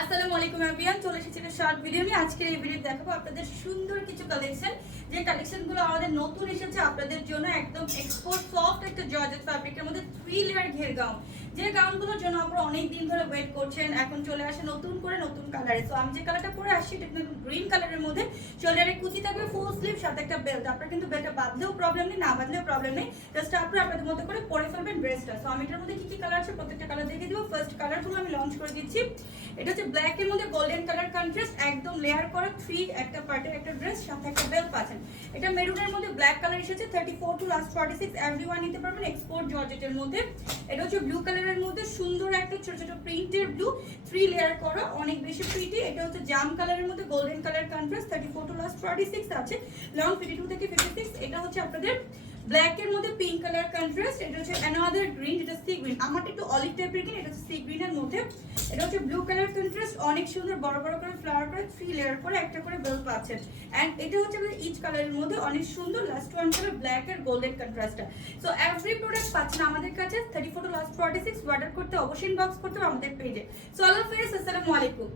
আসসালামু আলাইকুম এভরিওয়ান, চলে এসেছি একটা শর্ট ভিডিও নিয়ে। আজকের এই ভিডিও দেখাবো আপনাদের সুন্দর কিছু কালেকশন, যে কালেকশনগুলো আমাদের নতুন এসেছে আপনাদের জন্য। একদম এক্সপোর্ট সফট একটা জর্জেট ফ্যাব্রিকের মধ্যে 3 লেয়ার ঘের গাউন, যে গাউনগুলোর জন্য আপনারা অনেক দিন ধরে ওয়েট করছেন। এখন চলে আসে নতুন করে নতুন কালারে। সো আমি যে কালারটা পরে আসছি এটা কিন্তু গ্রিন কালারের মধ্যে। শোল্ডারে কুচি থাকবে, ফুল স্লিভ, সাথে একটা বেল্ট। আপনারা কিন্তু বেল্টটা বাঁধলেও প্রবলেম নেই, না বাঁধলেও প্রবলেম নেই, জাস্ট আপনারা আপনাদের মতো করে পরে ফেলবেন ড্রেসটা। সো আমি এটার মধ্যে কি কি কালার আছে প্রত্যেকটা কালার দেখিয়ে দিব। ফার্স্ট কালারগুলো আমি লঞ্চ করে দিচ্ছি। এটা হচ্ছে ব্ল্যাক এর মধ্যে গোল্ডেন কালার কন্ট্রাস্ট, একদম লেয়ার করা 3 একটা পার্টের একটা ড্রেস, সাথে একটা বেল্ট পাচ্ছেন। এটা মেরুনের মধ্যে ব্ল্যাক কালার এসেছে, 34 টু লাস্ট 46 এভরিওয়ান নিতে পারবেন, এক্সপোর্ট জর্জেটের মধ্যে। এটা হচ্ছে ব্লু কালারের মধ্যে সুন্দর একটা ছোট ছোট প্রিন্টের ব্লু, 3 লেয়ার করা, অনেক বেশি প্রিটি। এটা হচ্ছে জাম কালারের মধ্যে golden colour contrast, 34 to last 46 আছে, লং 52 থেকে 56। এটা হচ্ছে আপনাদের ব্ল্যাক এর মধ্যে পিঙ্ক কালার কন্ট্রাস্ট। এটা হচ্ছে অ্যানাদার গ্রিন, এটা সি গ্রিন, আমারটা একটু অলিভ টাইপের গ্রিন, এটা হচ্ছে সি গ্রিনের মধ্যে। এটা হচ্ছে ব্লু কালার কন্ট্রাস্ট, অনেক সুন্দর বড় বড় করে ফ্লাওয়ার করে 3 লেয়ার করে একটা করে বেল পাচ্ছেন। এন্ড এটা হচ্ছে আমাদের ইচ কালারের মধ্যে অনেক সুন্দর লাস্ট ওয়ান কালার ব্ল্যাক এর গোল্ডেন কন্ট্রাস্টটা। সো এভরি প্রোডাক্ট পাচ্ছেন আমাদের কাছে 34 টু লাস্ট 46। অর্ডার করতে অবশ্যই ইনবক্স করতে হবে আমাদের পেজে। সো আল্লাহ হাফেজ, আসসালামু আলাইকুম।